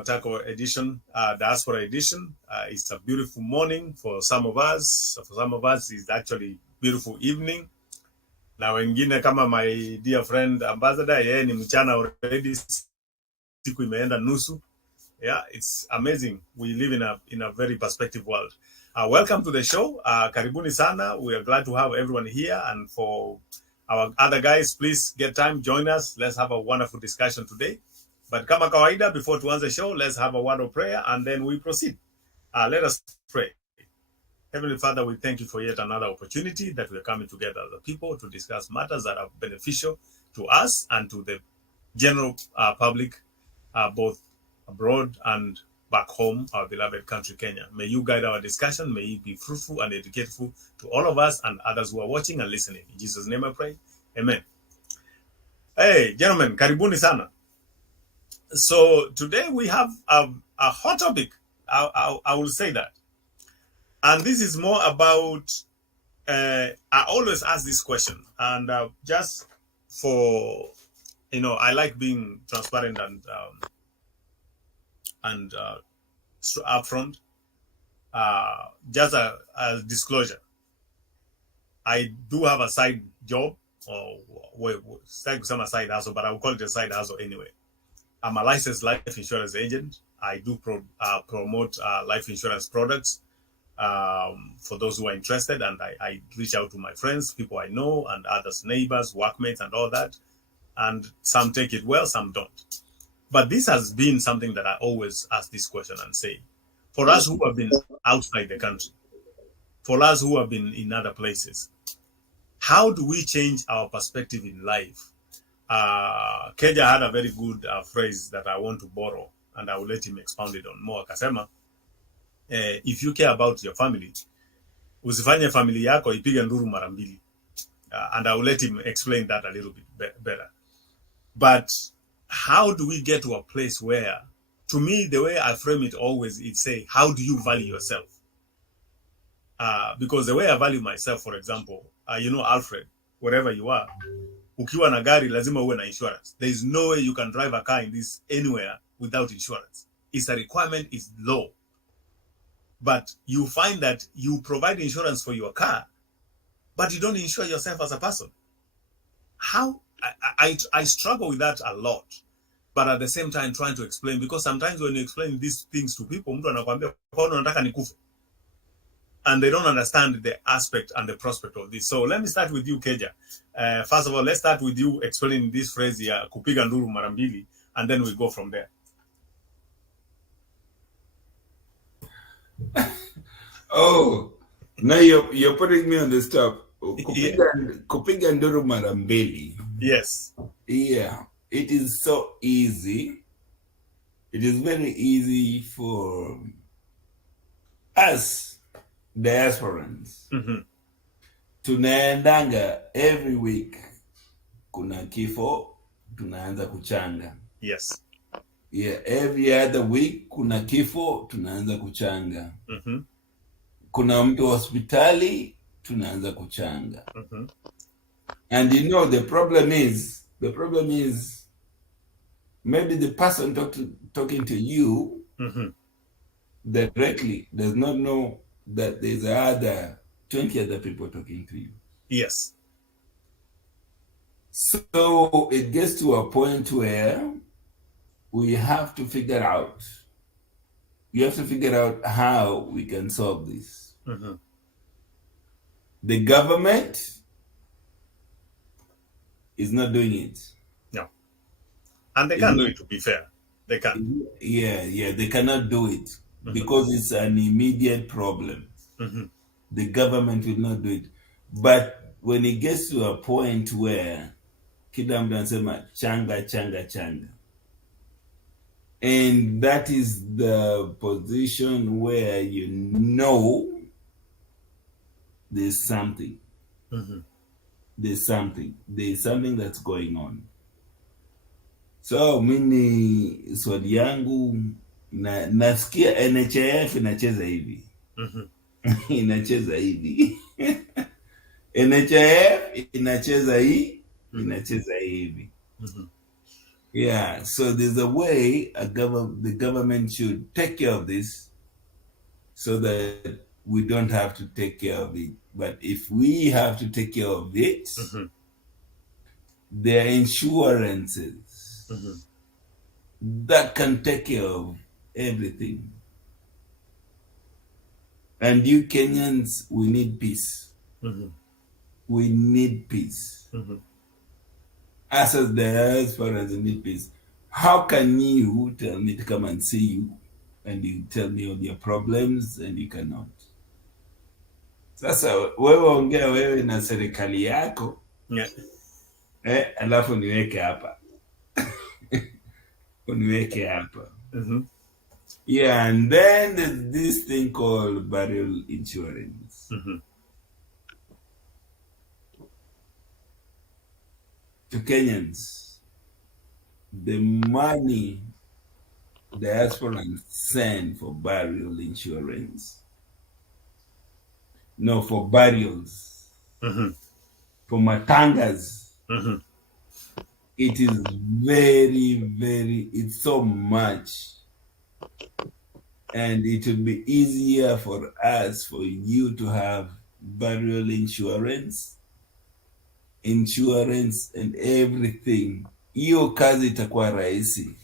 our taco edition, diaspora edition. It's a beautiful morning for some of us. For some of us, it's actually beautiful evening. Na wengine kama my dear friend ambassador, yeye ni mchana already, siku imeenda nusu. Yeah, it's amazing. We live in a very perspective world. Welcome to the show. Karibuni sana. We are glad to have everyone here. And for our other guys, please get time, join us. Let's have a wonderful discussion today. But kama kawaida, before to answer the show, let's have a word of prayer and then we proceed. Let us pray. Heavenly Father, we thank you for yet another opportunity that we are coming together as a people to discuss matters that are beneficial to us and to the general public, both abroad and back home, our beloved country, Kenya. May you guide our discussion. May it be fruitful and educative to all of us and others who are watching and listening. In Jesus' name I pray. Amen. Hey, gentlemen, karibuni sana. So today we have a hot topic. I will say that. And this is more about, I always ask this question. And just for, I like being transparent and upfront. Just a disclosure. I do have a side job, or side hustle, but I will call it a side hustle anyway. I'm a licensed life insurance agent. I do promote life insurance products for those who are interested, and I reach out to my friends, people I know, and others, neighbors, workmates, and all that. And some take it well, some don't. But this has been something that I always ask this question and say, for us who have been outside the country, for us who have been in other places, how do we change our perspective in life? Keja had a very good phrase that I want to borrow, and I will let him expound it on more. Akasema, if you care about your family, usifanye family yako ipige nduru mara mbili. And I will let him explain that a little bit better. But how do we get to a place where, to me, the way I frame it always, it's say, how do you value yourself? Because the way I value myself, for example, Alfred, wherever you are, ukiwa na gari lazima uwe na insurance. There is no way you can drive a car in this anywhere without insurance. It's a requirement, it's law. But you find that you provide insurance for your car, but you don't insure yourself as a person. How? I struggle with that a lot. But at the same time trying to explain, because sometimes when you explain these things to people, mtu anakuambia kwa nini unataka nikufe? And they don't understand the aspect and the prospect of this. So let me start with you, Keja. First of all, let's start with you explaining this phrase here, kupiga nduru mara mbili, and then we go from there. Oh, now you're putting me on the stop. Kupiga nduru mara mbili. Yes. Yeah, it is so easy. It is very easy for us diasporans. Mm-hmm. Tunaendanga every week. Kuna kifo, tunaanza kuchanga. Yes. Yeah, every other week kuna kifo, tunaanza kuchanga. Mm-hmm. Kuna mtu hospitali, tunaanza kuchanga. Mm-hmm. And the problem is maybe the person talking to you mm-hmm. directly does not know that there's 20 other people talking to you. Yes. So it gets to a point where we have to figure out how we can solve this. Mm-hmm. The government is not doing it. No. And they can't do it, to be fair. They can't. Yeah, they cannot do it mm-hmm. because it's an immediate problem. Mm-hmm. The government will not do it. But when it gets to a point where kila mtu anasema changa, and that is the position where there's something. Mm-hmm. There's something that's going on. So mimi swali yangu nasikia NHIF inacheza hivi. Mm-hmm. Inacheza hivi. NHIF inacheza hivi. Mm-hmm. Yeah, so there's a way the government should take care of this so that we don't have to take care of it. But if we have to take care of it, Mm-hmm. there are insurances Mm-hmm. that can take care of everything. And you Kenyans, we need peace. Mm-hmm. We need peace. Mm-hmm. Us as diasporans, we need peace. How can you tell me to come and see you and you tell me all your problems and you cannot? Sasa wewe ongea wewe na serikali yako Yeah. alafu niweke hapa uniweke hapa. Mm-hmm. Yeah, and then there's this thing called burial insurance. Mm-hmm. To Kenyans, the money diasporans send for burial insurance, no, for burials, Mm-hmm. for matangas, Mm-hmm. it is it's so much. And it will be easier for us, for you to have burial insurance and everything. Hiyo kazi itakuwa rahisi.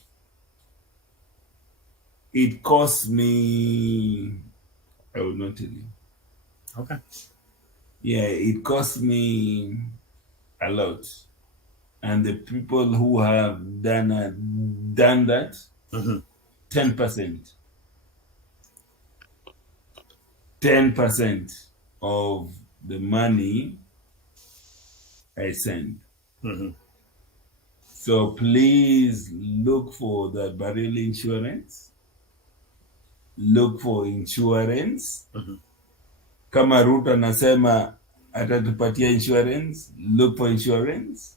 It cost me, I will not tell you. Okay. Yeah, it cost me a lot. And the people who have done that, Mm-hmm. 10%. 10% of the money I send. Mm-hmm. So please look for the burial insurance. Look for insurance. Mm-hmm. Kama Ruto anasema atatupatia insurance, look for insurance.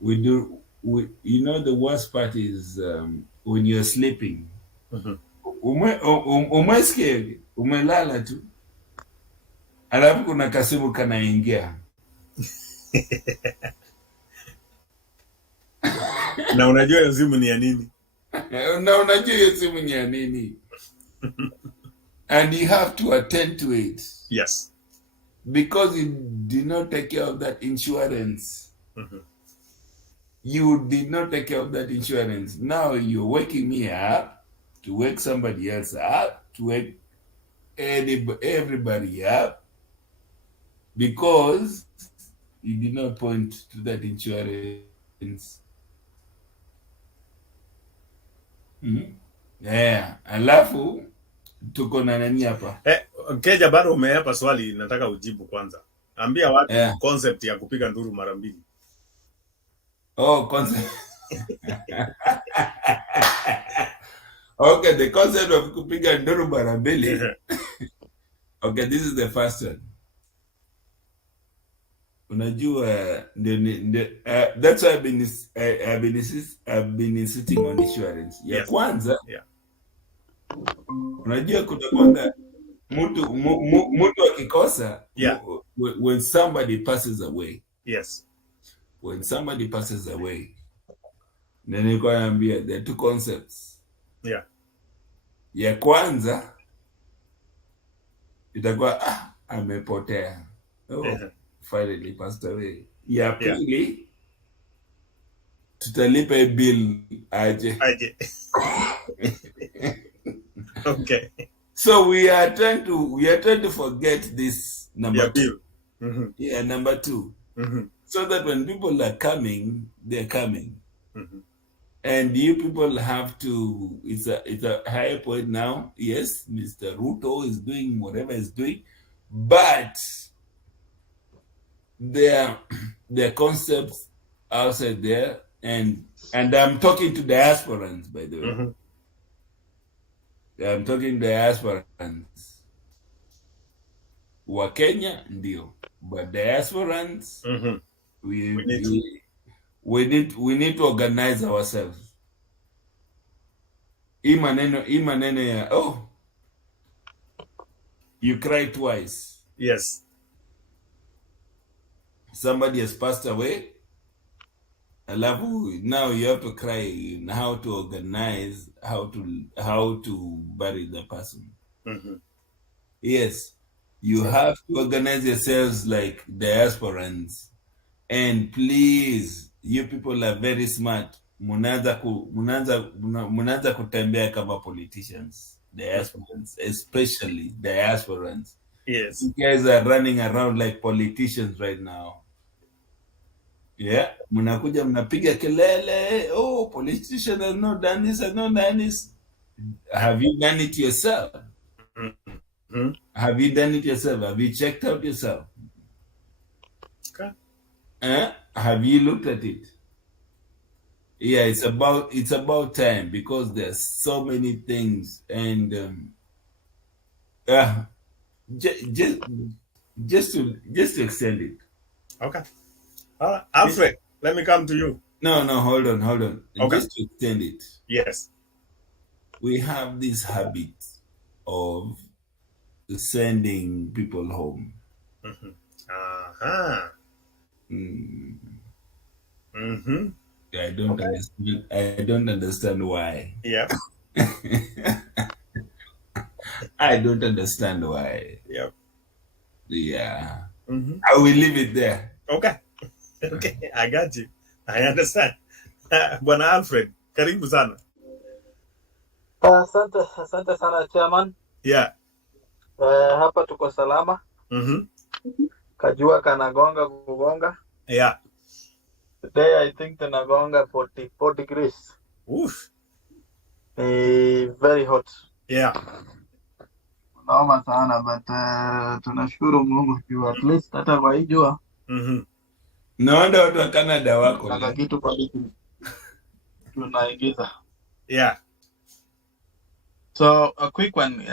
You know, the worst part is when you're sleeping. Mm-hmm. Umesikia umelala tu, alafu kuna kasimu kanaingia Na unajua hiyo simu ni ya nini? na unajua hiyo simu ni ya nini? And you have to attend to it. Yes. Because you did not take care of that insurance. Mm-hmm. You did not take care of that insurance. Now you're waking me up to wake somebody else up, to wake everybody up, because you did not point to that insurance. Mm-hmm. Yeah, alafu tuko na nani hapa? Keja, bado umeapa swali, nataka ujibu kwanza. Ambia watu concept ya kupiga nduru mara mbili. Oh, concept. Okay, the concept of kupiga nduru mara mbili. Okay, this is the first one. Unajua, that's why I've been insisting on insurance. Ya Yes. kwanza, Yeah. unajua kutakwenda mtu akikosa, Yeah. when somebody passes away. Yes. When somebody passes away, then nilikuwa naambia there are two concepts. Yeah. Ya kwanza itakuwa amepotea. Finally passed away. Ya pili, tutalipa bill aje. Okay. So we are trying to forget this number two. Mm-hmm. Yeah, number two. Mm-hmm. So that when people are coming, they're coming. Mm-hmm. And you people have to, it's a higher point now. Yes, Mr. Ruto is doing whatever he's doing, but there are concepts outside there, and I'm talking to diasporans, by the way. Mm-hmm. I'm talking diasporans. Wa Kenya ndio, but diasporans, mm-hmm. we need to organize ourselves. Hii maneno ya you cry twice. Yes. Somebody has passed away, Now you have to cry in how to organize, how to bury the person. Mm-hmm. Yes, you have to organize yourselves like diasporans. And please, you people are very smart. Munaanza kutembea kama politicians, diasporans, especially diasporans. Yes. You guys are running around like politicians right now. Yeah, mnakuja mnapiga kelele, oh, politician has not done this, has not done this. Have you done it yourself? Mm-hmm. Have you done it yourself? Have you checked out yourself? Okay. Have you looked at it? Yeah, it's about time because there's so many things, and uh, just just to extend it. Okay. All right. Alfred, let me come to you. No, hold on. Okay. Just to extend it, Yes. we have this habit of sending people home. Mm-hmm. Uh-huh. Mm, Mm-hmm. I don't understand. I don't understand why. Yep. I don't understand why. Yep. Yeah. Mm-hmm. I will leave it there. Okay. Okay. I got you. I understand. Bwana Alfred, karibu sana. Asante sana chairman. Yeah. Hapa tuko salama. Mm-hmm. Kajua kanagonga kugonga. Yeah. Today I think tunagonga 44 degrees. Oof. Very hot. Yeah. Naoma sana but tunashukuru Mungu juu at least hata kwa hii jua. Mm-hmm. Naona watu wa Canada wako Kaka kitu kwa hiki tunaingiza. Yeah. So a quick one,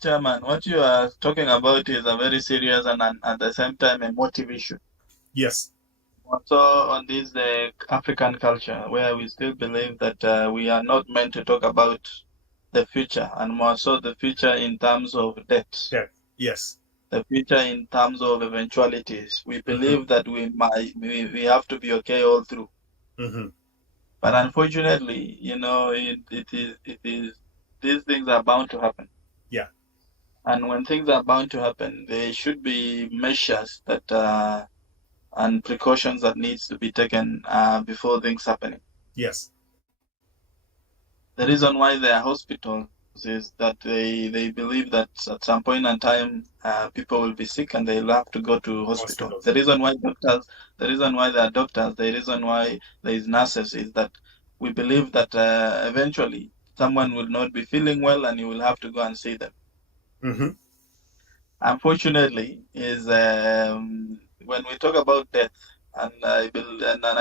chairman, what you are talking about is a very serious and at the same time a motive issue. Yes. Also on this the African culture where we still believe that we are not meant to talk about the future and more so the future in terms of death. Yeah. Yes. The future in terms of eventualities. We believe that we have to be okay all through. Mm-hmm. But unfortunately, it is these things are bound to happen. Yeah. And when things are bound to happen, there should be measures that and precautions that needs to be taken before things happening. Yes. The reason why there are hospitals is that they believe that at some point in time people will be sick and they'll have to go to hospital. The reason why there are doctors, the reason why there is nurses is that we believe that eventually someone will not be feeling well and you will have to go and see them. Mm-hmm. Unfortunately, is when we talk about death, and I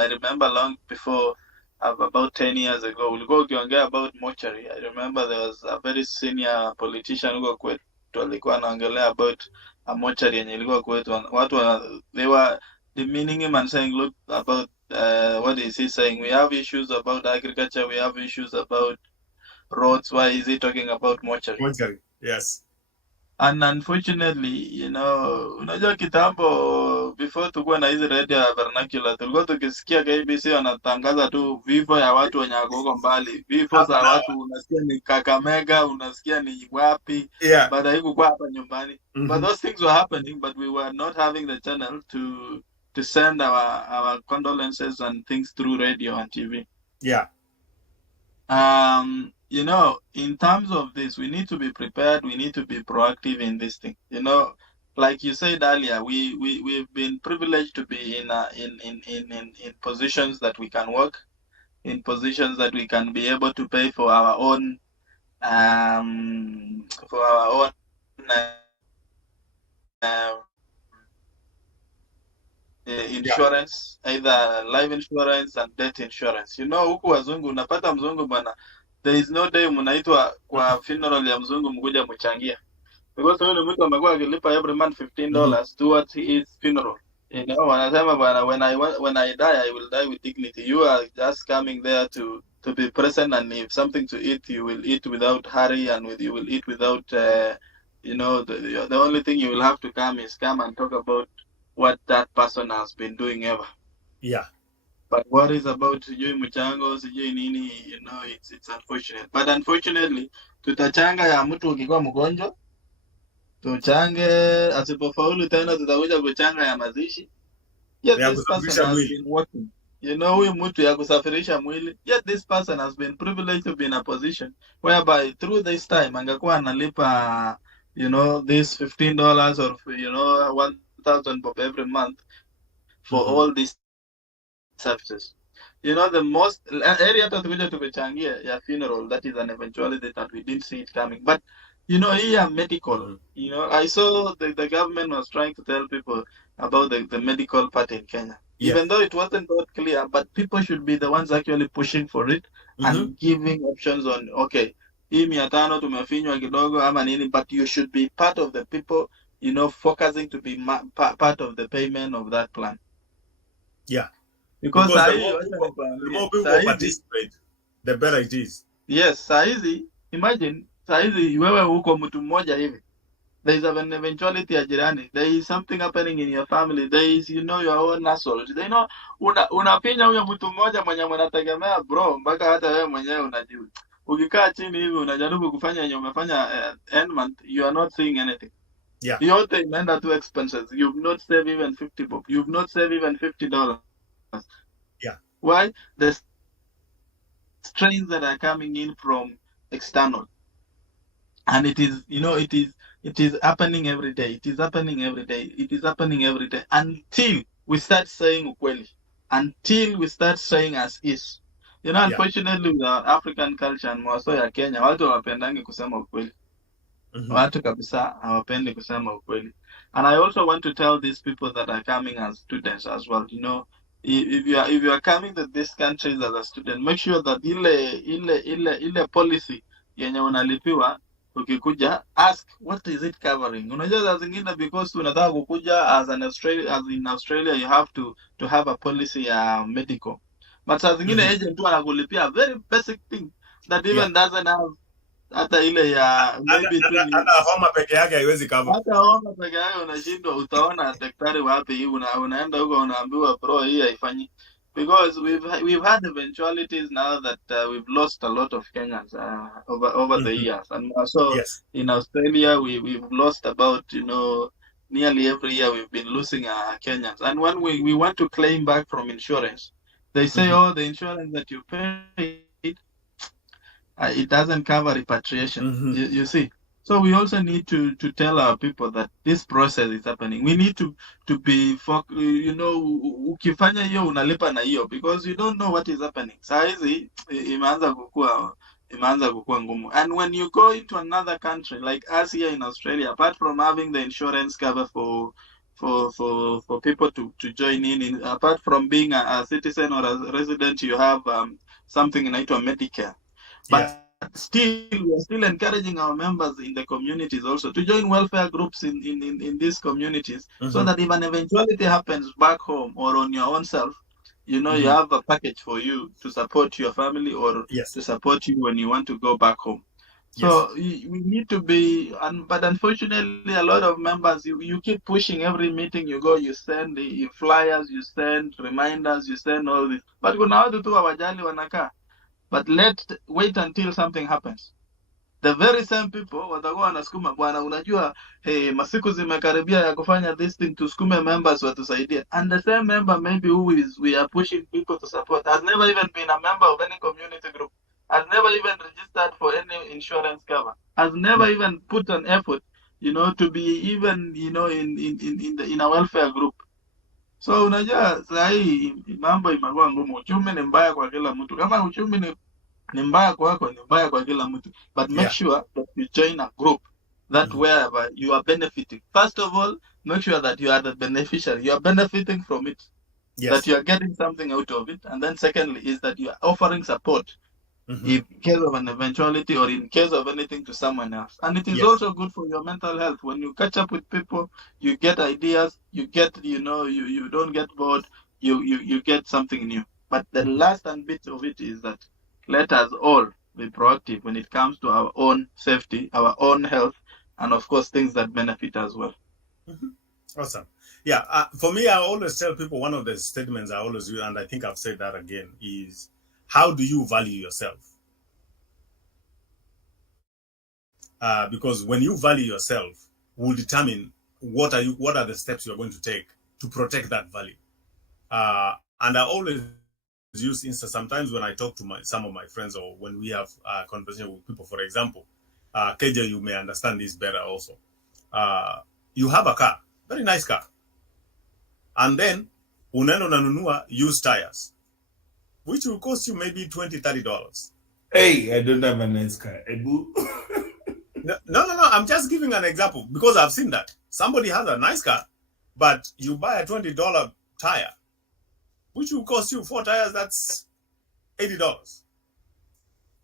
remember long before, about 10 years ago, we'll go about mortuary. I remember there was a very senior politician who kwetu alikuwa anaongelea about a mortuary yenye ilikuwa kwetu. They were demeaning him and saying, look, about what is he saying? We have issues about agriculture, we have issues about roads. Why is he talking about mortuary? Mortuary, yes. And unfortunately, unajua kitambo before tukuwa na hizi radio ya vernacular, tulikuwa tukisikia KBC wanatangaza tu vifo ya watu wenye wako mbali. Vifo za watu unasikia ni Kakamega, unasikia ni wapi, yeah. But haikuwa hapa nyumbani. Mm-hmm. But those things were happening, but we were not having the channel to send our condolences and things through radio and TV. Yeah. In terms of this, we need to be prepared. We need to be proactive in this thing. Like you said earlier, we've been privileged to be in positions that we can work, in positions that we can be able to pay for our own insurance, either life insurance and death insurance. Huku wazungu unapata mzungu bwana, there is no day mnaitwa kwa funeral ya mzungu mkuja mchangia, because yule mtu amekuwa akilipa every month $15 towards his funeral. Wanasema bwana, when I die I will die with dignity. You are just coming there to be present, and if something to eat you will eat without hurry, and you will eat without the only thing you will have to come and talk about what that person has been doing ever. Yeah. But worries about sijui mchango, sijui nini, you know, it's unfortunate. But unfortunately, tutachanga ya mtu ukikuwa mgonjwa, tuchange, asipofaulu tena tutakuja kuchanga ya mazishi. Yet Ya this person kusafirisha has mwili. been working. You know, huyu mtu ya kusafirisha mwili. Yet this person has been privileged to be in a position whereby through this time angekuwa analipa, you know, this $15 or, you know, 1,000 bob every month for all these services. You know, the most area that we tumechangia ya funeral, that is an eventuality that we didn't see it coming. But you know, here medical, you know, I saw the government was trying to tell people about the medical part in Kenya. Even though it wasn't that clear, but people should be the ones actually pushing for it and giving options on, okay, hii 500 tumefinywa kidogo ama nini, but you should be part of the people, you know, focusing to be part of the payment of that plan. Yeah. Because the more people participate, the better it is. Yes, saizi, imagine, saizi wewe uko mtu mmoja hivi. There is an eventuality ya jirani. There is something happening in your family. There is, you know, your own hustle. You know, unapinya huyo mtu mmoja mwenye mnategemea bro, mpaka hata wewe mwenyewe unajua. Ukikaa chini hivi unajaribu kufanya yenye umefanya end month, you are not seeing anything. Yeah. Yote inaenda to expenses. You've not saved even 50 bob. You've not saved even $50. Yeah. Why? The strains that are coming in from external. And it is, you know, it is happening every day. It is happening every day. It is happening every day until we start saying ukweli. Until we start saying as is. You know, unfortunately with our African culture and mwaso ya Kenya, watu hawapendangi kusema ukweli. Watu kabisa hawapendi kusema ukweli. And I also want to tell these people that are coming as students as well, you know, if you are coming to these countries as a student, make sure that ile policy yenye unalipiwa ukikuja, ask what is it covering. Unajua za zingine because unataka kukuja as in Australia you have to have a policy ya medical. But za zingine agent tu anakulipia very basic thing that even doesn't have hata ile ya maybe hata homa peke yake haiwezi cover. Hata homa peke yake unashindwa, utaona daktari wapi hivi, unaenda huko unaambiwa bro hii haifanyi. Because we've had eventualities now that we've lost a lot of Kenyans over the years, and so in Australia we've lost about, you know, nearly every year we've been losing Kenyans, and when we want to claim back from insurance, they say oh, the insurance that you paid it doesn't cover repatriation. You see. So we also need to tell our people that this process is happening. We need to be, you know, ukifanya hiyo unalipa na hiyo, because you don't know what is happening. Saizi imeanza kukua ngumu. And when you go into another country like us here in Australia, apart from having the insurance cover for people to join in, apart from being a citizen or a resident, you have something inaitwa Medicare. But still, we are still encouraging our members in the communities also to join welfare groups in these communities, so that if an eventuality happens back home or on your own self, you know, you have a package for you to support your family or to support you when you want to go back home. So we need to be, but unfortunately, a lot of members, you keep pushing every meeting you go, you send the flyers, you send reminders, you send all this. But kuna watu tu hawajali wanakaa. But wait until something happens. The very same people watakuwa wanasukuma, bwana unajua masiku zimekaribia ya kufanya this thing, tusukume members watusaidie. And the same member maybe we are pushing people to support has never even been a member of any community group, has never even registered for any insurance cover, has never even put an effort, you know, to be even, you know, in a welfare group. So unajua sahi mambo imekuwa ngumu. Uchumi ni mbaya kwa kila mtu. Kama uchumi ni mbaya kwako, ni mbaya kwa kila mtu. But make sure that you join a group that wherever you are benefiting. First of all, make sure that you are the beneficiary. You are benefiting from it. That you are getting something out of it. And then secondly is that you are offering support in case of an eventuality or in case of anything to someone else. And it is also good for your mental health. When you catch up with people, you get ideas, you get, you know, you don't get bored, you get something new. But the last and bit of it is that let us all be proactive when it comes to our own safety, our own health, and of course things that benefit as well. Awesome. Yeah, for me, I always tell people one of the statements I always use, and I think I've said that again, is how do you value yourself? Because when you value yourself, will determine what are the steps you're going to take to protect that value. And I always use Insta sometimes when I talk to some of my friends or when we have conversation with people. For example, KJ, you may understand this better also. You have a car, very nice car, and then unaenda unanunua used tires, which will cost you maybe $20-30. Hey, I don't have a nice car. No. I'm just giving an example because I've seen that. Somebody has a nice car, but you buy a $20 tire, which will cost you 4 tires, that's $80.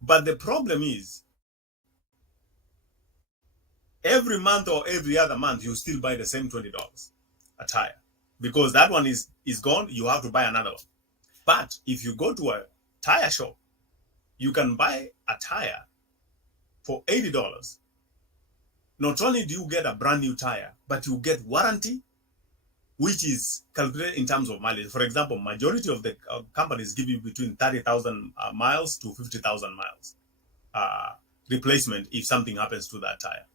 But the problem is, every month or every other month, you still buy the same $20 a tire. Because that one is gone, you have to buy another one. But if you go to a tire shop, you can buy a tire for $80. Not only do you get a brand new tire, but you get warranty, which is calculated in terms of mileage. For example, majority of the companies give you between 30,000 miles to 50,000 miles replacement if something happens to that tire.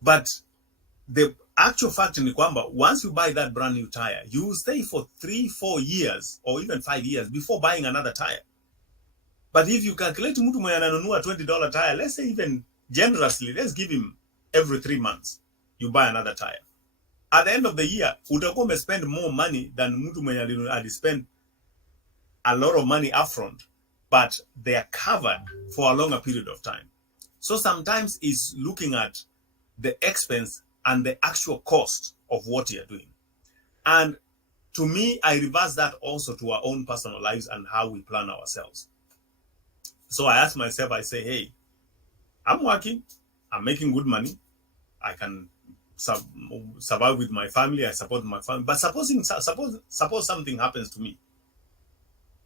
But the actual fact ni kwamba once you buy that brand new tire, you will stay for 3-4 years or even 5 years before buying another tire. But if you calculate mtu mwenye ananunua $20 tire, let's say even generously, let's give him every 3 months, you buy another tire. At the end of the year, utakuwa umespend more money than mtu mwenye alispend a lot of money upfront, but they are covered for a longer period of time. So sometimes it's looking at the expense and the actual cost of what you're doing. And to me, I reverse that also to our own personal lives and how we plan ourselves. So I ask myself, I say, hey, I'm working, I'm making good money, I can survive with my family, I support my family. But suppose something happens to me,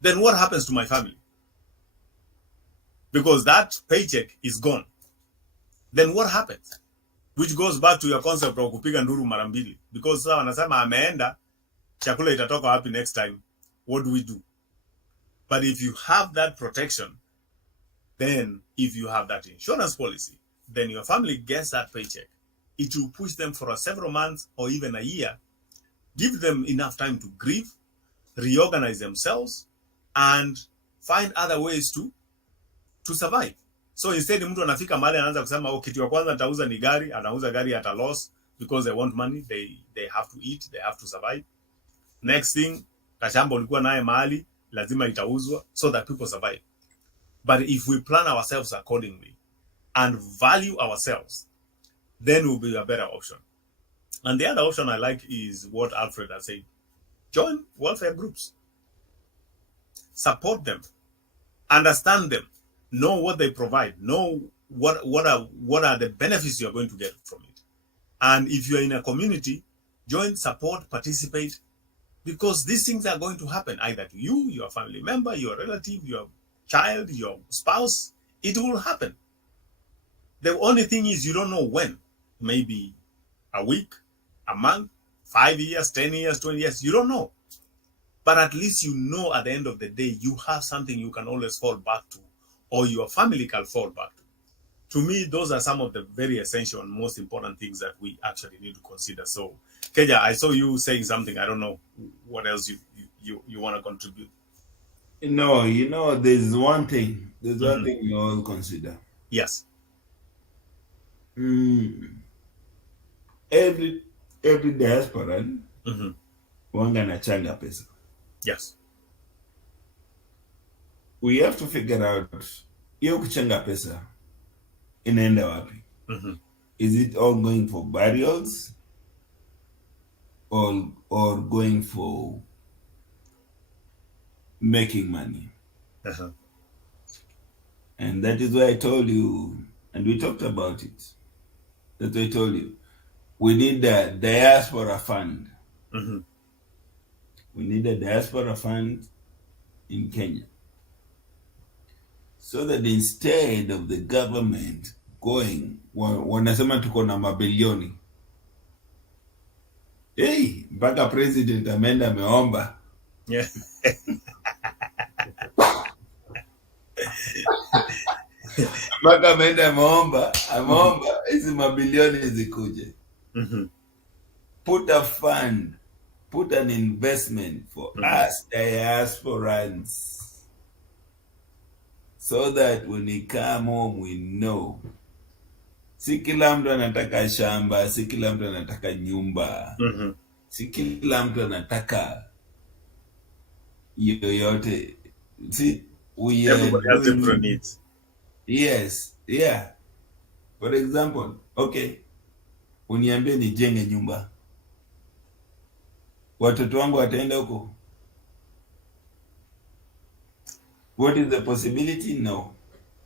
then what happens to my family? Because that paycheck is gone. Then what happens? Which goes back to your concept of kupiga nduru mara mbili. Because sasa wanasema ameenda, chakula itatoka wapi next time? What do we do? But if you have that protection, then if you have that insurance policy, then your family gets that paycheck. It will push them for several months or even a year, give them enough time to grieve, reorganize themselves, and find other ways to survive. So instead mtu anafika mahali anaanza kusema kitu ya kwanza nitauza ni gari, anauza gari at a loss because they want money, they have to eat, they have to survive. Next thing, kashamba ulikuwa naye mahali lazima itauzwa so that people survive. But if we plan ourselves accordingly and value ourselves, then will be a better option. And the other option I like is what Alfred has said. Join welfare groups. Support them. Understand them. Know what they provide. Know what are the benefits you're going to get from it. And if you're in a community, join, support, participate, because these things are going to happen either to you, your family member, your relative, your child, your spouse. It will happen. The only thing is you don't know when. Maybe a week, a month, 5 years, 10 years, 20 years. You don't know. But at least you know at the end of the day, you have something you can always fall back to, or your family can fall back to. To me, those are some of the very essential and most important things that we actually need to consider. So, Keja, I saw you saying something. I don't know what else you want to contribute. No, there's one thing. There's one thing you all consider. Yes. Every diaspora wanga nachanga pesa. Yes. We have to figure out hiyo kuchanga pesa inaenda wapi? Is it all going for burials or going for making money? And that is why I told you, and we talked about it. That's why I told you, we need the diaspora fund. We need a diaspora fund in Kenya. So that instead of the government going, wanasema tuko na mabilioni, Hey, mpaka president ameenda ameomba. Yeah. Mpaka ameenda ameomba hizi mabilioni zikuje. Put a fund, put an investment for us diasporans, so that when we come home we know. Si kila mtu anataka shamba, si kila mtu anataka nyumba, si kila mtu anataka yoyote. See, we are Everybody has doing, different needs. yes, yeah. For example, okay, uniambie nijenge nyumba, watoto wangu wataenda huko? What is the possibility? No.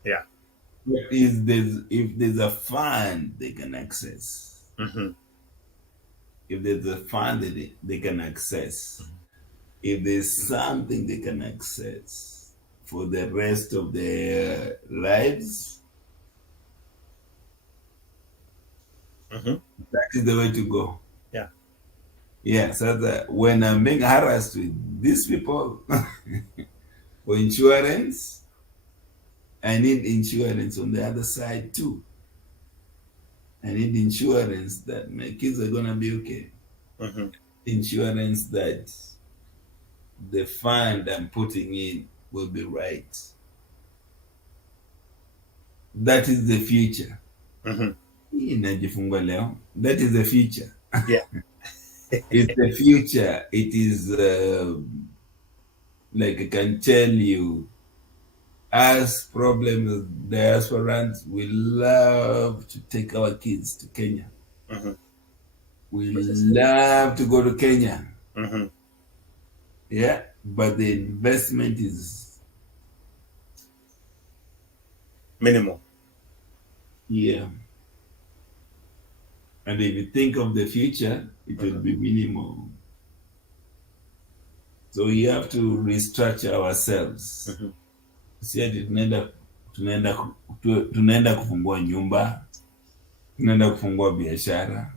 Yeah. If there's a fund they can access, if there's a fund that they can access, if there's something they can access for the rest of their lives, that is the way to go. Yeah. Yeah, so that when I'm being harassed with these people for insurance, I need insurance on the other side too. I need insurance that my kids are gonna be okay. Insurance that the fund I'm putting in will be right. That is the future. That is the future. Yeah. It's the future. It is like I can tell you, as problem diasporans, we love to take our kids to Kenya. We love to go to Kenya. Yeah, but the investment is minimal. Yeah. And if you think of the future, it will be minimal. So we have to restructure ourselves. Si ati tunaenda kufungua nyumba, tunaenda kufungua biashara,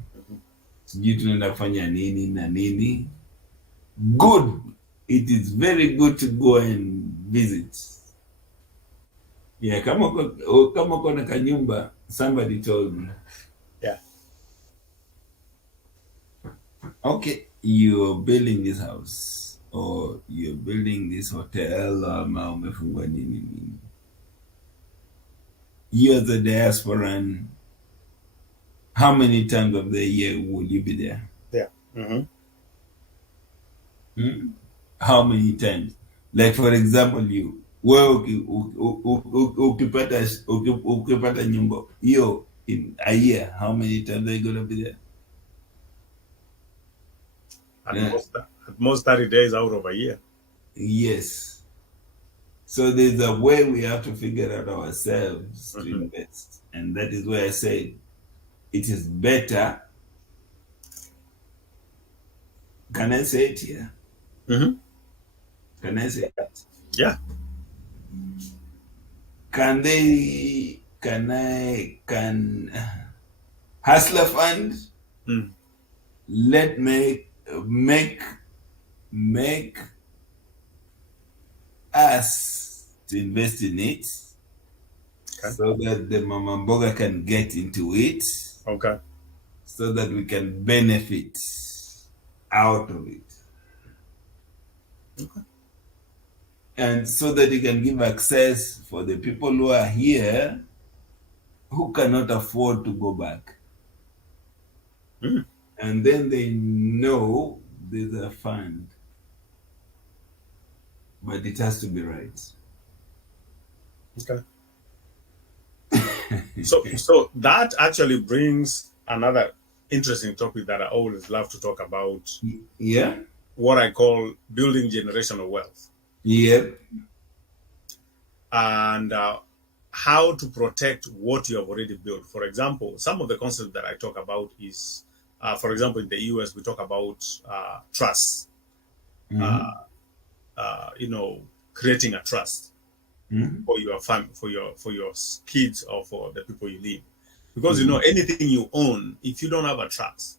sijui tunaenda kufanya nini na nini. Good. It is very good to go and visit. Yeah, kama uko na kanyumba, somebody told me. Yeah. Okay, you're building this house, or you're building this hotel, ama umefungua nini. You're the diasporan. How many times of the year would you be there? Yeah. How many times? Like for example, you ukipata nyumba hiyo in a year, how many times are you gonna be there? At most 30 days out of a year. Yes. So there's a way we have to figure out ourselves to invest. And that is where I say it is better. Can I say it here? Can I say it? Yeah. Can Hustler Fund make us to invest in it, so that the Mama Mboga can get into it, so that we can benefit out of it, and so that you can give access for the people who are here who cannot afford to go back. And then they know there's a fund, but it has to be right. Okay. So that actually brings another interesting topic that I always love to talk about. Yeah. What I call building generational wealth. Yep. And how to protect what you have already built. For example, some of the concepts that I talk about is, for example, in the US, we talk about trust. Creating a trust for your family, for your kids, or for the people you live. Because anything you own, if you don't have a trust,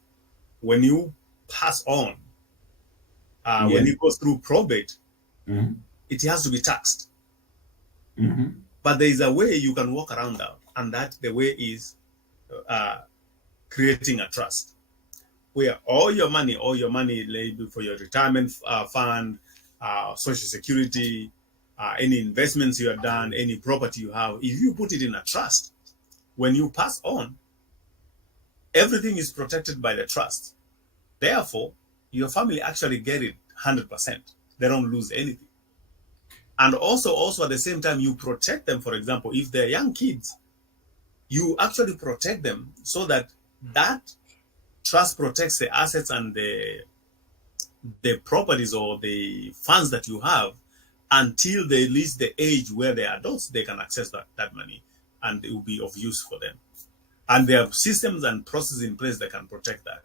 when you pass on, Yeah. when it goes through probate, Mm-hmm. it has to be taxed. Mm-hmm. But there is a way you can walk around that, and that the way is creating a trust where all your money laid for your retirement fund, social security, any investments you have done, any property you have, if you put it in a trust, when you pass on, everything is protected by the trust. Therefore, your family actually get it 100%. They don't lose anything. And also at the same time, you protect them. For example, if they're young kids, you actually protect them so that that trust protects the assets and the properties or the funds that you have until they reach the age where they are adults, they can access that money and it will be of use for them. And there are systems and processes in place that can protect that.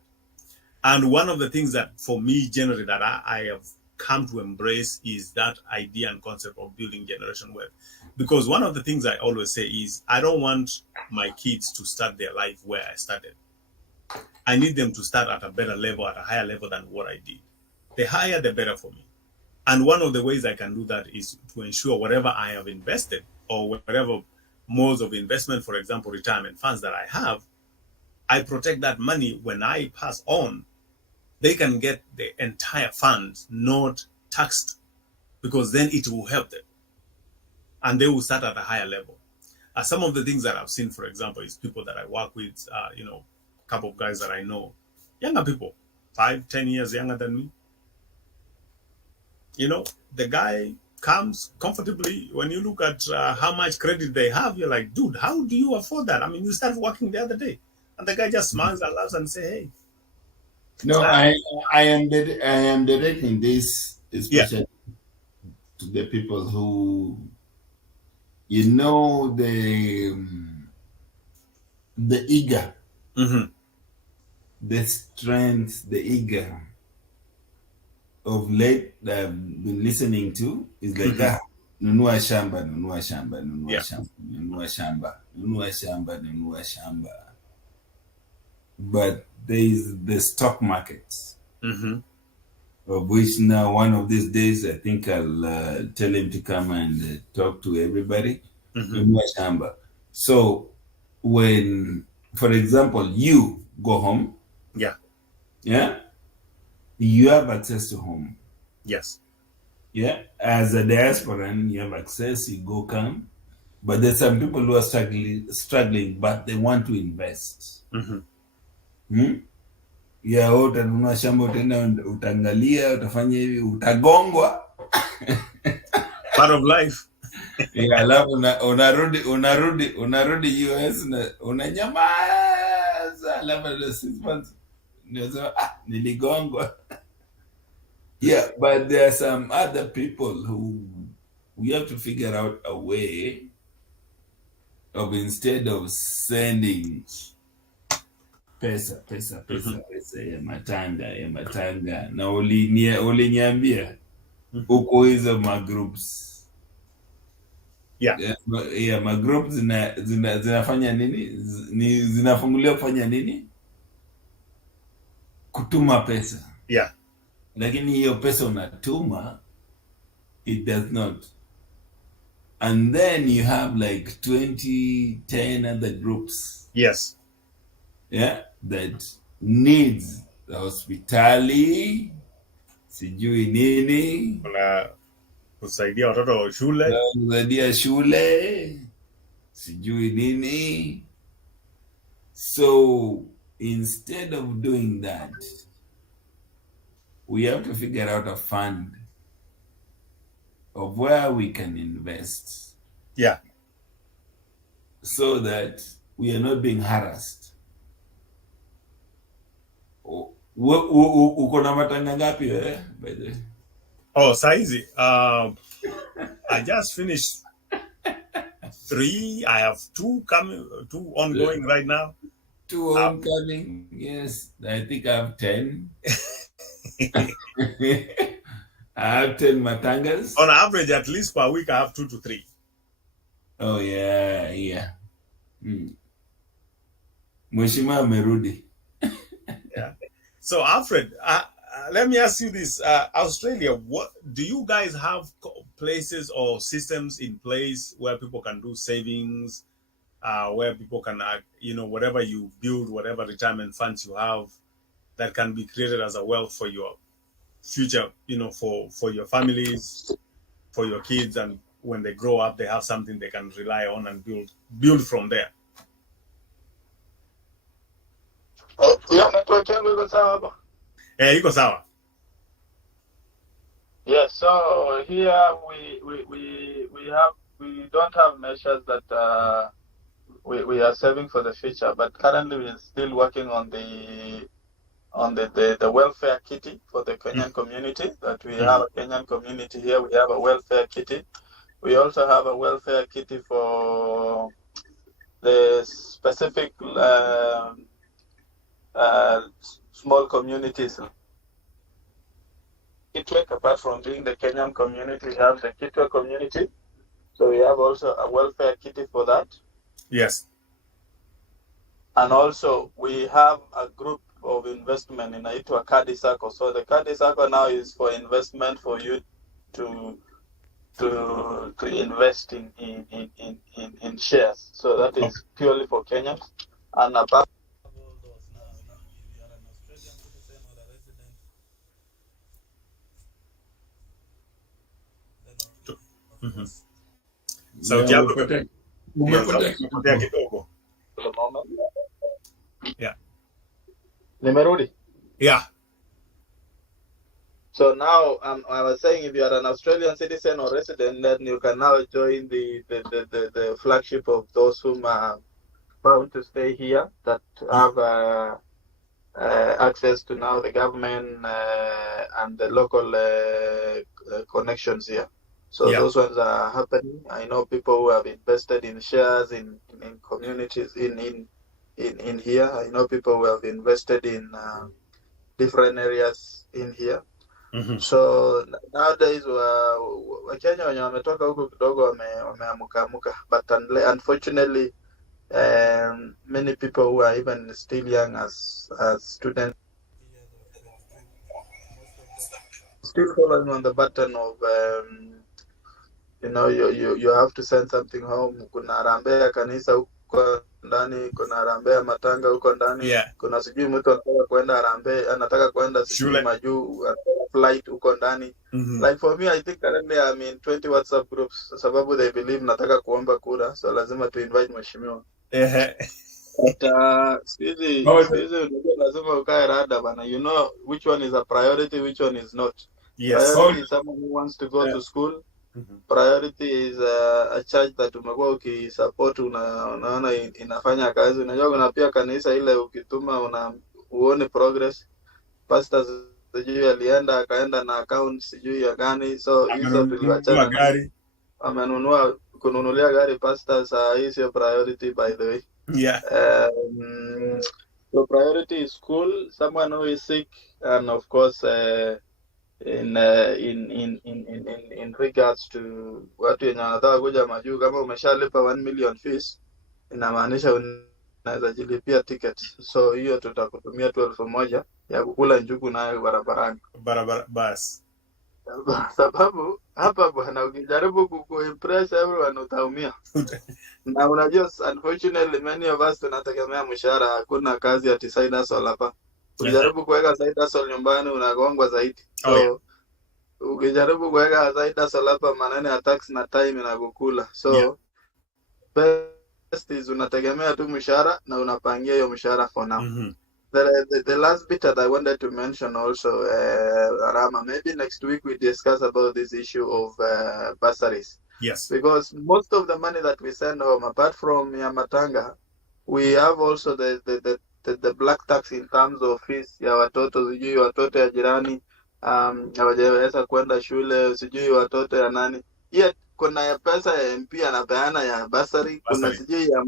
And one of the things that for me generally that I have come to embrace is that idea and concept of building generation wealth. Because one of the things I always say is I don't want my kids to start their life where I started. I need them to start at a better level, at a higher level than what I did. The higher, the better for me. And one of the ways I can do that is to ensure whatever I have invested or whatever modes of investment, for example, retirement funds that I have, I protect that money when I pass on. They can get the entire funds, not taxed, because then it will help them. And they will start at a higher level. Some of the things that I've seen, for example, is people that I work with, a couple of guys that I know, younger people, 5-10 years younger than me. The guy comes comfortably. When you look at how much credit they have, you're like, dude, how do you afford that? I mean, you started working the other day. And the guy just smiles and laughs and say, hey. No, I am directing this especially to the people who, the eager, the strength, the eager of late that I've been listening to is like, nunua shamba, nunua shamba, nunua shamba, nunua shamba, nunua shamba, nunua shamba. But there is the stock market, of which now one of these days I think I'll tell him to come and talk to everybody. Nunua shamba. So when, for example, you go home, you have access to home. Yes. Yeah, as a diasporan, you have access, you go come. But there's some people who are struggling, but they want to invest. Utanunua shamba, utaenda utaangalia, utafanya hivi, utagongwa. Part of life. Alafu unarudi US na unanyamaza, alafu 6 months niligongwa. Yeah, but there are some other people who we have to figure out a way of, instead of sending pesa ya matanga na uliniambia uko hizo magroups. Magroups zinafanya nini? Zinafunguliwa kufanya nini? Kutuma pesa. Lakini hiyo pesa unatuma, it does not. And then you have like 10 other groups. Yes. That needs the hospitali, sijui nini. Kusaidia watoto shule. Kusaidia shule, sijui nini. So instead of doing that, we have to figure out a fund of where we can invest. So that we are not being harassed. Uko na matanga ngapi by the way? Saizi. I just finished 3. I have 2 coming, 2 ongoing right now. 2 oncoming, yes. I think I have 10. I have 10 matangas. On average, at least per week, I have 2 to 3. Oh, yeah. Mheshimiwa amerudi. So Alfred, let me ask you this: Australia, what do you guys have places or systems in place where people can do savings, where people can, whatever you build, whatever retirement funds you have, that can be created as a wealth for your future, for your families, for your kids, and when they grow up, they have something they can rely on and build from there. Yeah, network yangu iko sawa hapa. Iko sawa. Yes, so here we don't have measures that we are saving for the future, but currently we are still working on the welfare kitty for the Kenyan community. That we have a Kenyan community here. We have a welfare kitty. We also have a welfare kitty for the specific small communities. Apart from being the Kenyan community, we have the Kitwe community. So we have also a welfare kitty for that. Yes. And also we have a group of investment in Aitwa Kadi Sacco. So the Kadi Sacco now is for investment for you to invest in shares. So that is purely for Kenyans. And above all those now, if you are an Australian citizen or a resident, Sauti yako Umepotea kidogo. Yeah. Nimerudi. Yeah. So now I was saying, if you are an Australian citizen or resident, then you can now join the flagship of those whom are bound to stay here, that have access to now the government and the local connections here. So those ones are happening. I know people who have invested in shares in communities in here. I know people who have invested in different areas in here. So nowadays Wakenya wenye wametoka huko kidogo wameamuka, but unfortunately many people who are even still young as students still following on the button of you have to send something home. Kuna harambee ya kanisa huko ndani, kuna harambee ya matanga huko ndani, kuna sijui mtu anataka kwenda harambee, anataka kwenda sijui majuu flight huko ndani. Like for me, I think currently I'm in 20 WhatsApp groups, sababu they believe nataka kuomba kura, so lazima to invite mheshimiwa. But lazima ukae rada bana, you know which one is a priority, which one is not. Priority is someone who wants to go to school. Priority is a church that umekuwa ukisupport, unaona inafanya kazi. Unajua kuna pia kanisa ile ukituma uone progress. Pastors sijui alienda akaenda na account sijui ya gani, so hizo tuliwachana gari. Kununulia gari pastors, hii sio priority by the way. So priority is school, someone who is sick, and of course in regards to watu wenye wanataka kuja majuu. Kama umeshalipa 1 million fees, inamaanisha unaweza jilipia ticket. So hiyo tutakutumia 12,000 ya kukula njugu nayo barabarani. Bas. Sababu hapa bwana, ukijaribu kuimpress everyone utaumia. Na unajua unfortunately many of us tunategemea mshahara, hakuna kazi ya side hustle hapa. Ukijaribu kuweka side hustle nyumbani unagongwa zaidi. So ukijaribu kuweka side hustle hapa, maneno ya tax na time inakukula. So best is unategemea tu mshahara na unapangia hiyo mshahara for now. The last bit that I wanted to mention also, ARAMA, maybe next week we discuss about this issue of bursaries. Yes. Because most of the money that we send home, apart from Yamatanga, we have also the black tax in terms of fees ya watoto, sijui watoto ya jirani, hawajaweza kwenda shule, sijui watoto ya nani. Yet kuna ya pesa ya MP anapeana ya bursary, kuna sijui ya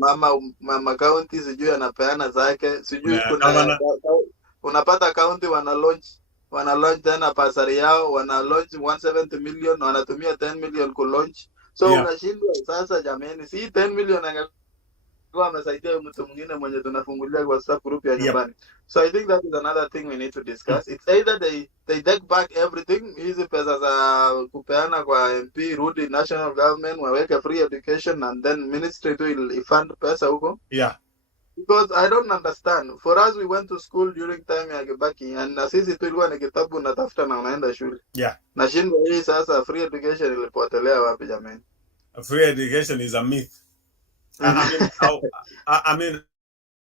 mama county sijui anapeana zake, sijui kuna unapata county wana launch tena bursary yao, wana launch 170 million, wanatumia 10 million ku launch. So unashindwa sasa jameni, si 10 million kwa amesaidia mtu mwingine mwenye tunafungulia kwa WhatsApp group ya Yep. nyumbani. So I think that is another thing we need to discuss. It's either they take back everything, hizi pesa za kupeana kwa MP rudi national government waweke free education and then ministry to ifund pesa huko. Yeah. Because I don't understand. For us, we went to school during time ya Kibaki and na sisi tu ilikuwa ni kitabu unatafuta na unaenda shule. Yeah. Na shindwa hii sasa free education ilipotelea wapi jamani? Free education is a myth. I mean,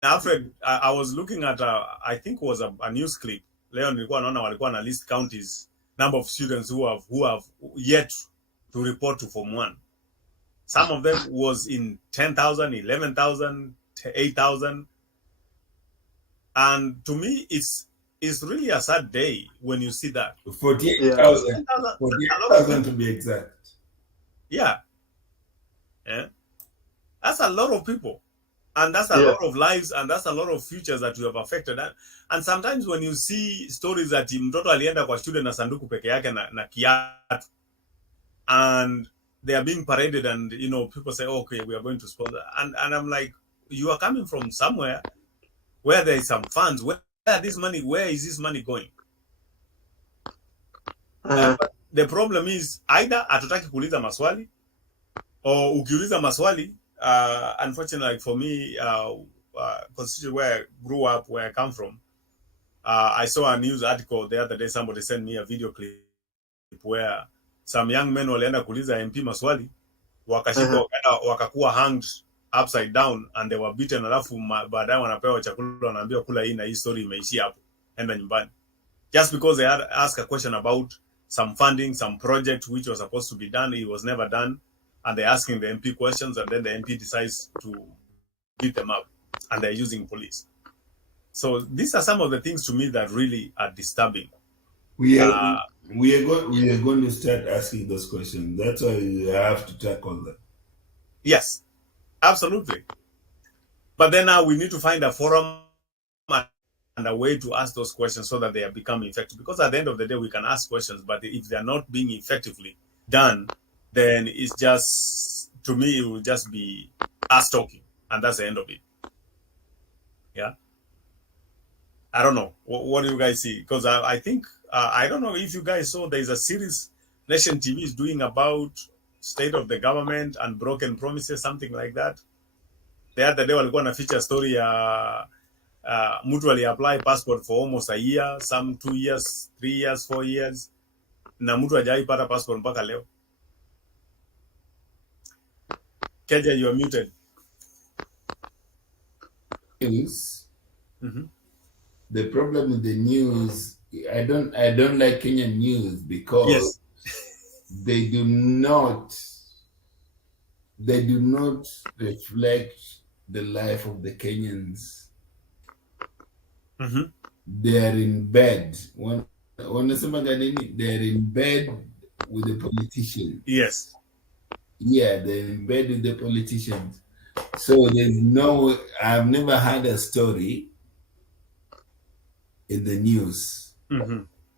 Alfred, I was looking at I think it was a news clip. Leo nilikuwa naona walikuwa na list counties number of students who have yet to report to Form 1. Some of them was in 10,000, 11,000, 8,000. And to me, it's really a sad day when you see that. 48,000. 48,000 to be exact. Yeah. Yeah. That's a lot of people. And that's a lot of lives, and that's a lot of futures that you have affected. And sometimes when you see stories that mtoto alienda kwa shule na sanduku peke yake na kiatu, and they are being paraded, and you know, people say, okay, we are going to sponsor. And I'm like, you are coming from somewhere where there is some funds. Where is this money going? But the problem is either hatutaki kuuliza maswali, or ukiuliza maswali, unfortunately for me, constitution where I grew up, where I come from, I saw a news article the other day. Somebody sent me a video clip where some young men walienda kuuliza MP maswali, wakashikwa wakakuwa hanged upside down and they were beaten, alafu baadaye wanapewa chakula, wanaambiwa kula hii na hii story imeishia hapo, enda nyumbani, just because they had asked a question about some funding, some project which was supposed to be done, it was never done. And they're asking the MP questions, and then the MP decides to beat them up, and they're using police. So these are some of the things to me that really are disturbing. We are going to start asking those questions. That's why we have to tackle them. Yes, absolutely. But then now we need to find a forum and a way to ask those questions so that they are becoming effective. Because at the end of the day, we can ask questions, but if they are not being effectively done, then it's just, to me, it will just be us talking, and that's the end of it. Yeah. I don't know. What do you guys see? Because I think, I don't know if you guys saw, there's a series Nation TV is doing about state of the government and broken promises, something like that. The other day, walikuwa na feature story ya mtu apply passport for almost a year, some 2 years, 3 years, 4 years, na mtu hajaipata passport mpaka leo. Keja, you are muted. News. The problem with the news, I don't like Kenyan news because they do not reflect the life of the Kenyans. They are in bed. They're in bed with the politicians. Yes. Yeah, they're in bed with the politicians. So I've never had a story in the news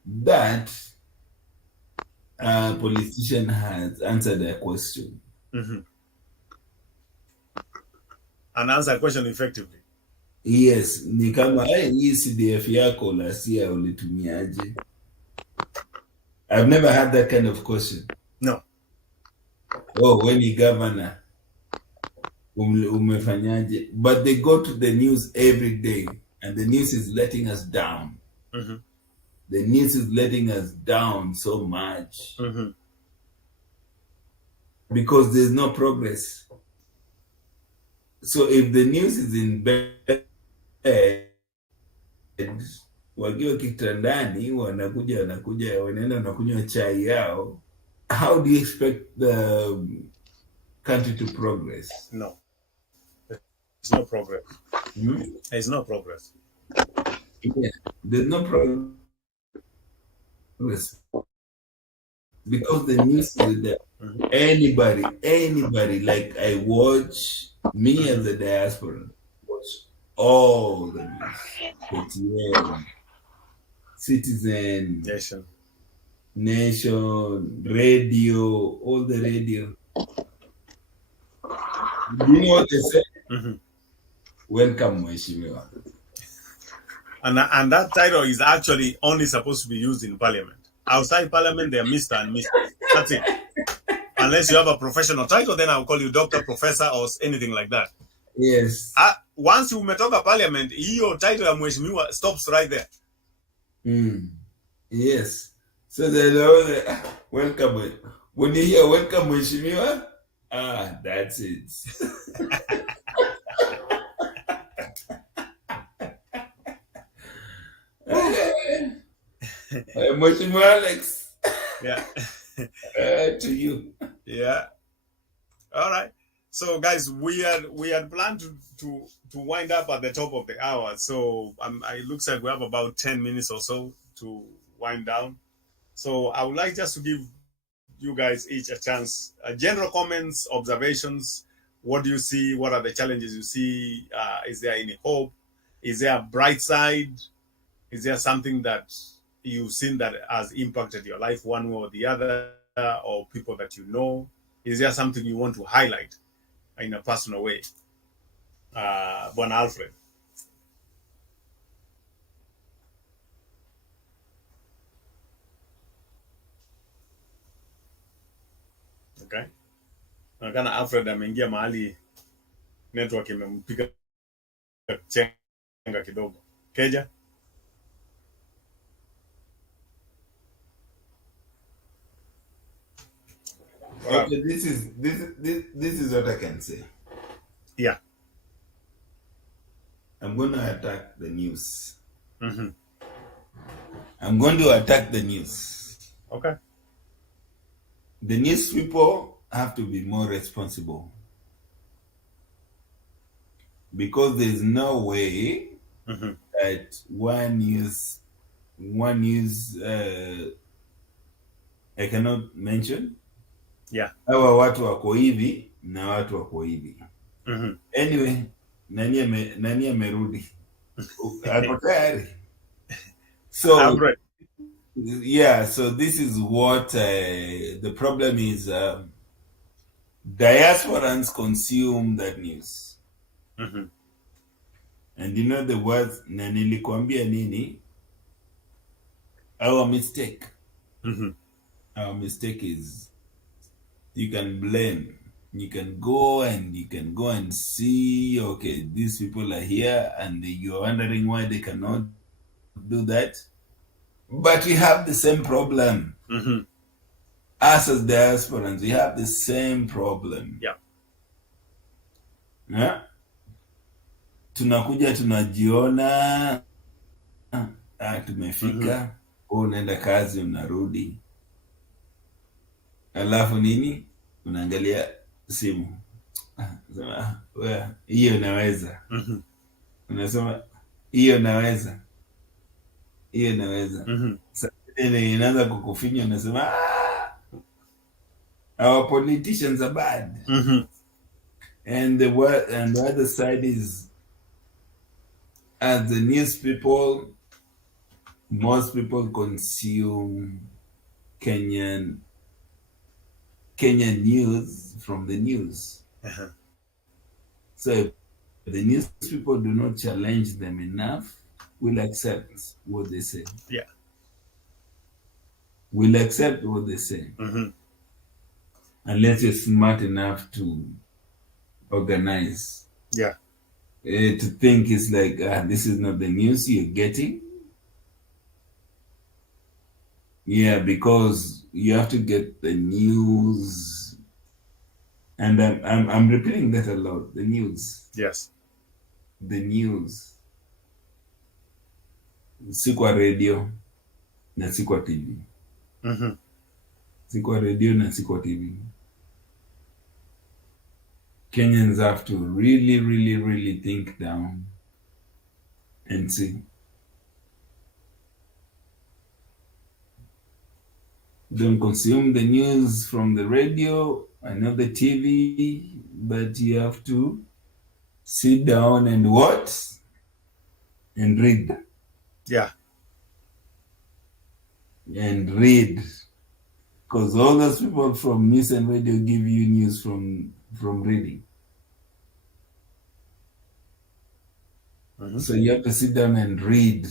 that a politician has answered a question. And answer a question effectively. Yes, ni kama hii CDF yako last year ulitumiaje? I've never had that kind of question. No. Oh, when you governor, umefanyaje? But they go to the news every day, and the news is letting us down. The news is letting us down so much because there's no progress. So if the news is in bed, wakiwa kitandani wanakuja wanaenda wanakunywa chai yao, how do you expect the country to progress? No. There's no progress. There's no progress. Yeah, there's no progress because the news is there. Anybody, like I watch, me as a diaspora, watch all the news. Citizen, Nation, radio, all the radio. Do you know what they say? Welcome, Mheshimiwa. And that title is actually only supposed to be used in Parliament. Outside Parliament, they're Mr. and Mrs. That's it. Unless you have a professional title, then I'll call you Doctor, Professor, or anything like that. Yes. Once you umetoka Parliament, your title ya Mheshimiwa stops right there. Yes. So then, welcome. When you hear welcome, Mheshimiwa, that's it. Mheshimiwa Alex. Yeah. To you. Yeah. All right. So, guys, we had planned to wind up at the top of the hour. So, it looks like we have about 10 minutes or so to wind down. So, I would like just to give you guys each a chance. General comments, observations. What do you see? What are the challenges you see? Is there any hope? Is there a bright side? Is there something that you've seen that has impacted your life one way or the other, or people that you know? Is there something you want to highlight in a personal way? Bwana Alfred. Okay. Nakana Alfred ameingia mahali network imempiga chenga kidogo. Keja? Okay, this is what I can say. Yeah. I'm going to attack the news. Mm-hmm. I'm going to attack the news. Okay. The news people have to be more responsible. Because there's no way that one news I cannot mention. Yeah. Hawa watu wako hivi na watu wako hivi. Anyway, nani amerudi? Ako tayari. So yeah, so this is what the problem is. Diasporans consume that news. And you know the words na nilikwambia nini? Our mistake. Our mistake is you can blame. You can go and see, okay, these people are here and you're wondering why they cannot do that. But we have the same problem. Us as diasporans, we have the same problem. Yeah. Yeah? Tunakuja tunajiona tumefika, unaenda kazi unarudi. Alafu nini? Unaangalia simu. Unasema, hiyo naweza. Unasema, hiyo naweza. Hiyo naweza. Sasa inaanza kukufinya, unasema, our politicians are bad. And the other side is, as the news people, most people consume Kenyan news from the news. So if the news people do not challenge them enough, we'll accept what they say. Yeah. We'll accept what they say. Unless you're smart enough to organize. Yeah. To think it's like, this is not the news you're getting. Yeah, because you have to get the news. And I'm repeating that a lot. The news. Yes. The news. Si kwa radio na si kwa TV. Si kwa radio na si kwa TV. Kenyans have to really, really, really think down and see. Don't consume the news from the radio and not the TV, but you have to sit down and watch and read. Yeah. And read. Because all those people from news and radio give you news from reading. So you have to sit down and read.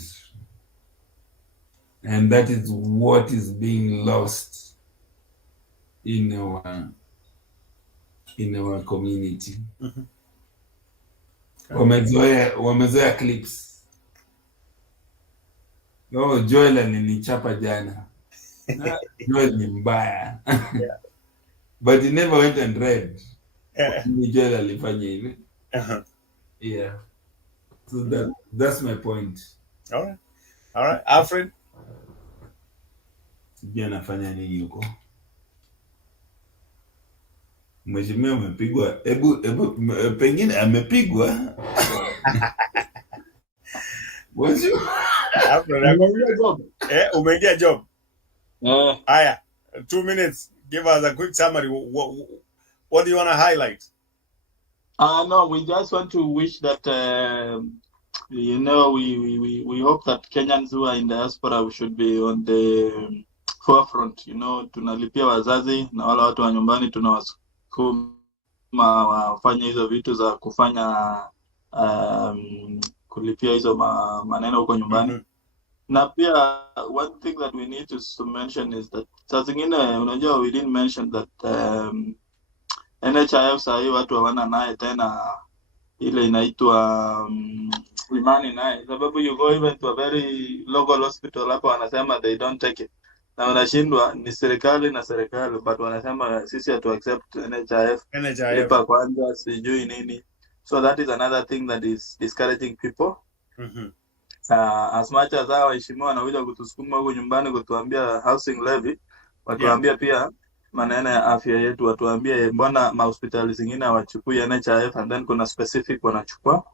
And that is what is being lost in our community. Wamezoea clips. Oh, Joel alinichapa jana. Joel ni mbaya. But he never went and read. Joel alifanya hivi. Yeah. So that's my point. All right. Alfred? Sijui anafanya nini huko. Mheshimiwa amepigwa. Pengine amepigwa. Umeingia job. Aya, 2 minutes. Give us a quick summary. What do you want to highlight? No, we just want to wish that we hope that Kenyans who are in diaspora we should be on the forefront. Tunalipia wazazi na wala watu wa nyumbani tunawasukuma wafanye hizo vitu za kufanya kulipia hizo maneno huko nyumbani. Na pia one thing that we need to mention is that saa zingine unajua we didn't mention that NHIF saa hii watu hawana naye tena ile inaitwa imani naye, sababu you go even to a very local hospital hapo wanasema they don't take it, na wanashindwa ni serikali na serikali, but wanasema sisi hatu accept NHIF. Lipa kwanza sijui nini. So that is another thing that is discouraging people. As much as hao waheshimiwa wanakuja kutusukuma huko nyumbani kutuambia housing levy, watuambia pia maneno ya afya yetu, watuambie mbona mahospitali zingine hawachukui NHIF and then kuna specific wanachukua.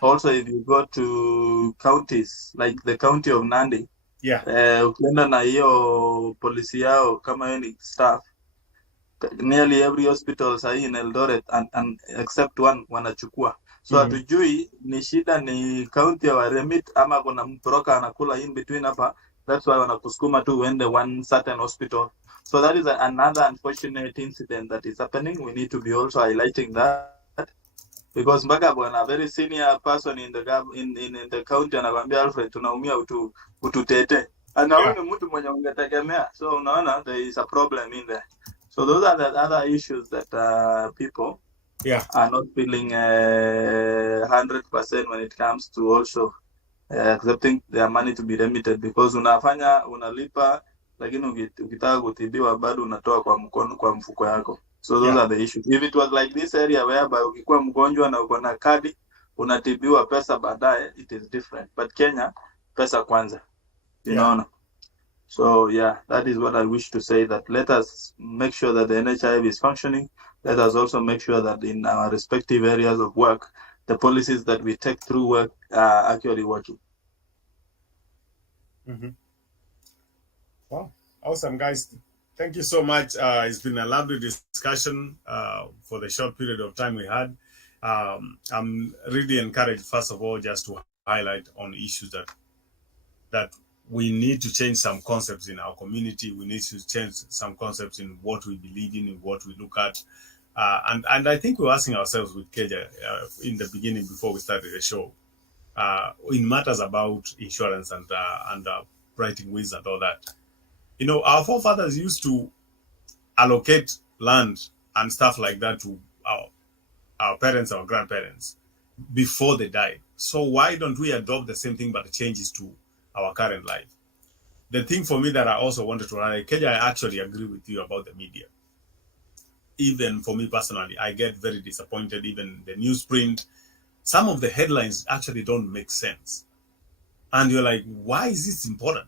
Also if you go to counties like the county of Nandi, ukienda na hiyo policy yao kama hiyo ni staff, nearly every hospital sahi in Eldoret and except one wanachukua. So hatujui ni shida ni county ya remit ama kuna broker anakula in between hapa. That's why wanakusukuma tu uende one certain hospital. So that is another unfortunate incident that is happening. We need to be also highlighting that, because mpaka bwana very senior person in the county anakuambia Alfred tunaumia ututete. Anaona mtu mwenye ungetegemea. So unaona there is a problem in there. So those are the other issues that people are not feeling 100% when it comes to also accepting their money to be remitted, because unalipa lakini ukitaka kutibiwa bado unatoa kwa mfuko yako. So those are the issues. If it was like this area whereby ukikuwa mgonjwa na uko na kadi unatibiwa pesa baadaye, it is different. But Kenya pesa kwanza. You know. So that is what I wish to say, that let us make sure that the NHIF is functioning. Let us also make sure that in our respective areas of work, the policies that we take through work are actually working. Wow, awesome, guys. Thank you so much. It's been a lovely discussion for the short period of time we had. I'm really encouraged, first of all, just to highlight on issues that we need to change some concepts in our community. We need to change some concepts in what we believe in what we look at. And I think we're asking ourselves with Keja in the beginning before we started the show, in matters about insurance and writing wills and all that. Our forefathers used to allocate land and stuff like that to our parents, our grandparents before they died. So why don't we adopt the same thing but the changes to our current life? The thing for me that I also wanted to highlight, Keja, I actually agree with you about the media. Even for me personally, I get very disappointed. Even the newsprint, some of the headlines actually don't make sense. And you're like, why is this important?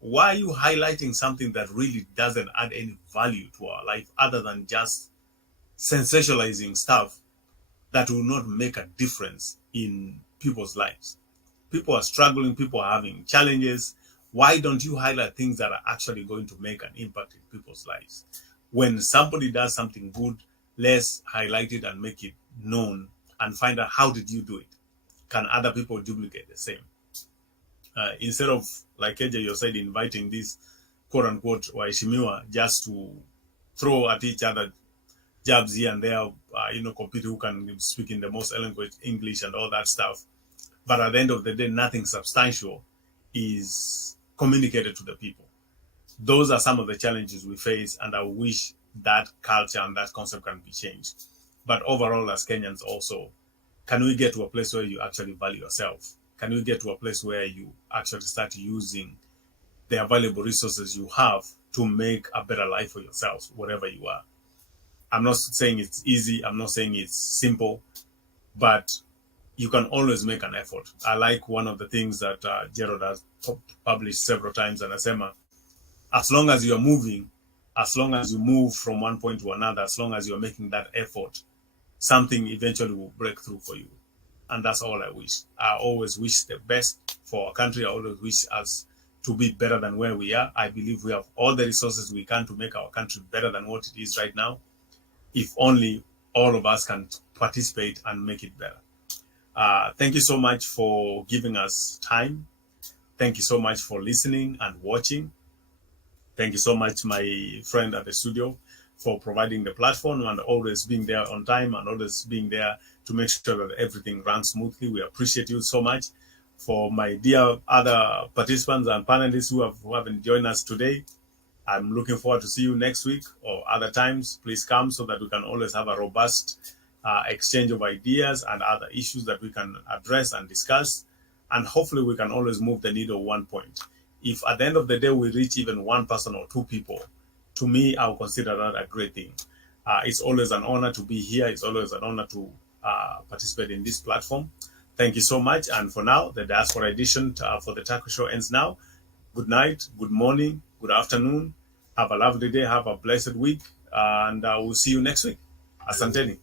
Why are you highlighting something that really doesn't add any value to our life other than just sensationalizing stuff that will not make a difference in people's lives? People are struggling, people are having challenges. Why don't you highlight things that are actually going to make an impact in people's lives? When somebody does something good, let's highlight it and make it known and find out how did you do it. Can other people duplicate the same? Instead of, like Keja, you said, inviting these quote-unquote waheshimiwa just to throw at each other jabs here and there, compete who can speak in the most eloquent English and all that stuff. but at the end of the day, nothing substantial is communicated to the people. Those are some of the challenges we face, and I wish that culture and that concept can be changed. But overall, as Kenyans also, can we get to a place where you actually value yourself? Can we get to a place where you actually start using the available resources you have to make a better life for yourself, wherever you are? I'm not saying it's easy. I'm not saying it's simple, but you can always make an effort. I like one of the things that Gerald has published several times, and Asema, as long as you're moving, as long as you move from one point to another, as long as you're making that effort, something eventually will break through for you. And that's all I wish. I always wish the best for our country. I always wish us to be better than where we are. I believe we have all the resources we can to make our country better than what it is right now, if only all of us can participate and make it better. Thank you so much for giving us time. Thank you so much for listening and watching. Thank you so much, my friend at the studio, for providing the platform and always being there on time and always being there to make sure that everything runs smoothly. We appreciate you so much. For my dear other participants and panelists who haven't joined us today, I'm looking forward to see you next week or other times. Please come so that we can always have a robust exchange of ideas and other issues that we can address and discuss. And hopefully we can always move the needle 1 point. If at the end of the day we reach even one person or two people, to me, I'll consider that a great thing. It's always an honor to be here. It's always an honor to participate in this platform. Thank you so much. And for now, the Diaspora edition for the Taco Show ends now. Good night, good morning, good afternoon. Have a lovely day. Have a blessed week. And we'll see you next week. Asanteni.